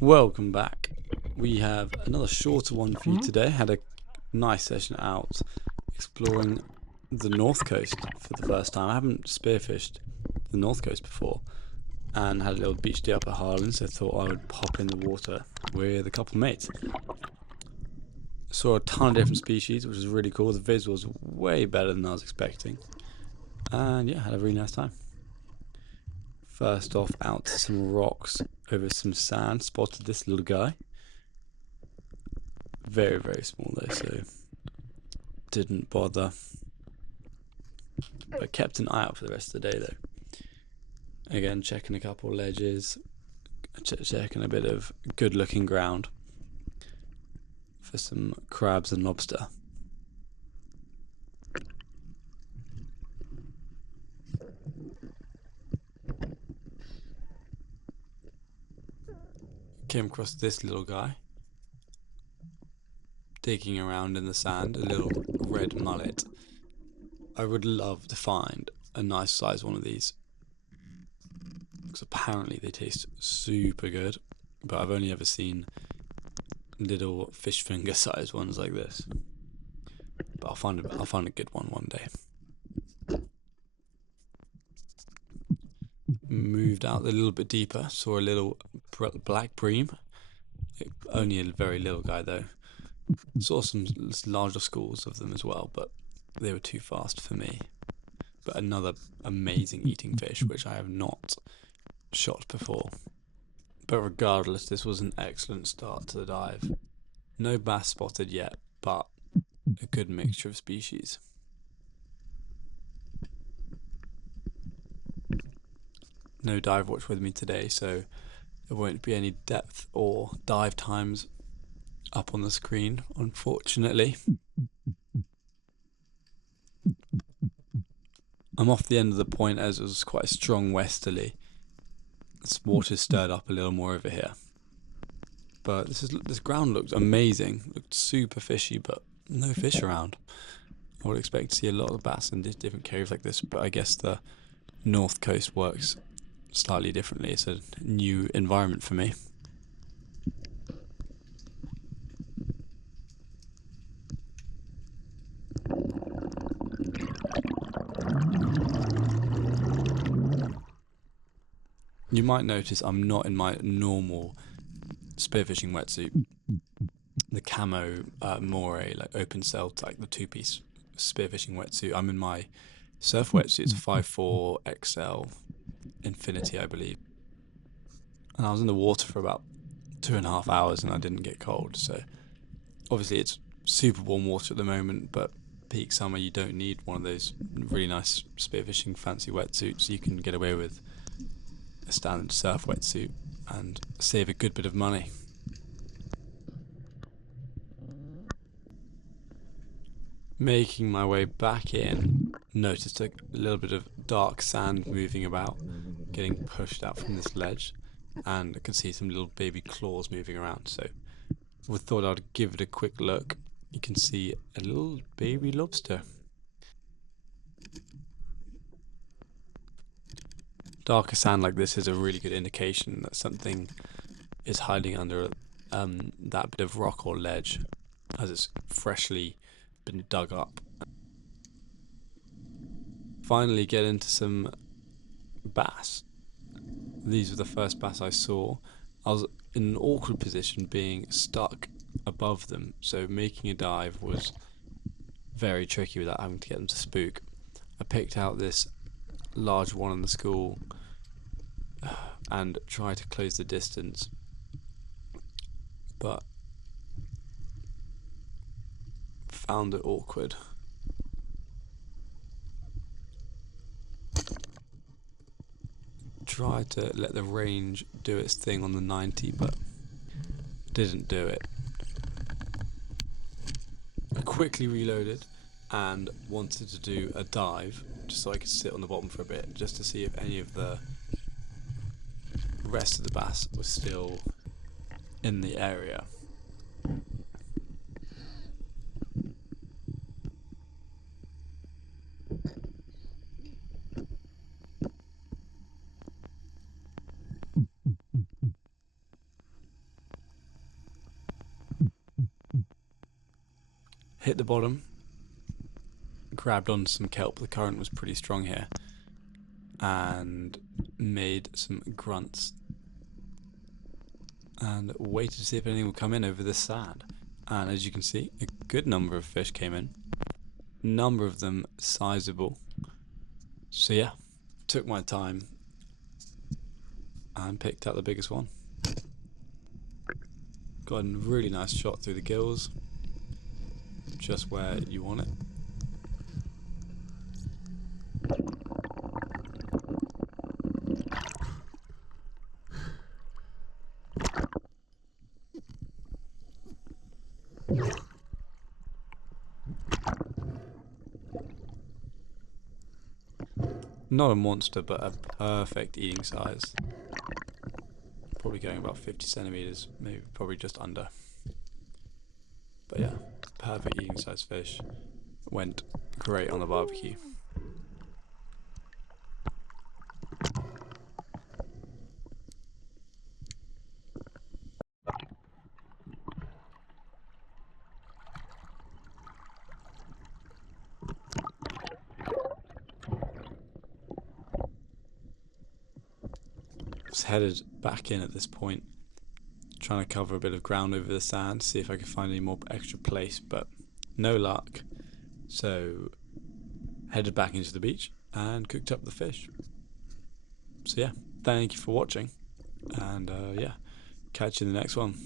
Welcome back. We have another shorter one for you today. Had a nice session out exploring the north coast for the first time. I haven't spearfished the north coast before and had a little beach day up at Harlyn, so I thought I would pop in the water with a couple of mates. Saw a ton of different species, which was really cool. The viz was way better than I was expecting. And yeah, had a really nice time. First off, out to some rocks over some sand, spotted this little guy. Very, very small though, so didn't bother. But kept an eye out for the rest of the day though. Again, checking a couple ledges, checking a bit of good looking ground for some crabs and lobster. Came across this little guy digging around in the sand, a little red mullet. I would love to find a nice size one of these because apparently they taste super good, but I've only ever seen little fish finger size ones like this. But I'll find a good one day. Moved out a little bit deeper, saw a little black bream. Only a very little guy though. Saw some larger schools of them as well, but they were too fast for me. But another amazing eating fish, which I have not shot before. But regardless, this was an excellent start to the dive. No bass spotted yet, but a good mixture of species. No dive watch with me today, so there won't be any depth or dive times up on the screen, unfortunately. I'm off the end of the point as it was quite a strong westerly. This water stirred up a little more over here. But this ground looked amazing. Looked super fishy, but no fish around. I would expect to see a lot of bass in different caves like this, but I guess the north coast works slightly differently. It's a new environment for me. You might notice I'm not in my normal spearfishing wetsuit. The camo moire, like open cell, like the two-piece spearfishing wetsuit. I'm in my surf wetsuit. It's 5'4" XL Infinity, I believe. And I was in the water for about 2.5 hours and I didn't get cold. So obviously it's super warm water at the moment, but peak summer you don't need one of those really nice spearfishing fancy wetsuits. You can get away with a standard surf wetsuit and save a good bit of money. Making my way back in, noticed a little bit of dark sand moving about, getting pushed out from this ledge, and I could see some little baby claws moving around. So we thought I'd give it a quick look. You can see a little baby lobster. Darker sand like this is a really good indication that something is hiding under that bit of rock or ledge, as it's freshly been dug up. Finally get into some bass. These were the first bass I saw. I was in an awkward position being stuck above them, so making a dive was very tricky without having to get them to spook. I picked out this large one in the school and tried to close the distance, but found it awkward. Tried to let the range do its thing on the 90, but didn't do it. I quickly reloaded and wanted to do a dive just so I could sit on the bottom for a bit, just to see if any of the rest of the bass was still in the area. hit the bottom, grabbed onto some kelp, the current was pretty strong here, and made some grunts and waited to see if anything would come in over this sand. And as you can see, a good number of fish came in, number of them sizable. So yeah, took my time and picked out the biggest one. Got a really nice shot through the gills, just where you want it. Not a monster, but a perfect eating size. Probably going about 50 centimeters, maybe probably just under. But yeah, perfect eating size fish. Went great on the barbecue. Headed back in at this point, trying to cover a bit of ground over the sand, see if I could find any more extra place, but no luck. So headed back into the beach and cooked up the fish. So yeah, thank you for watching, and yeah, catch you in the next one.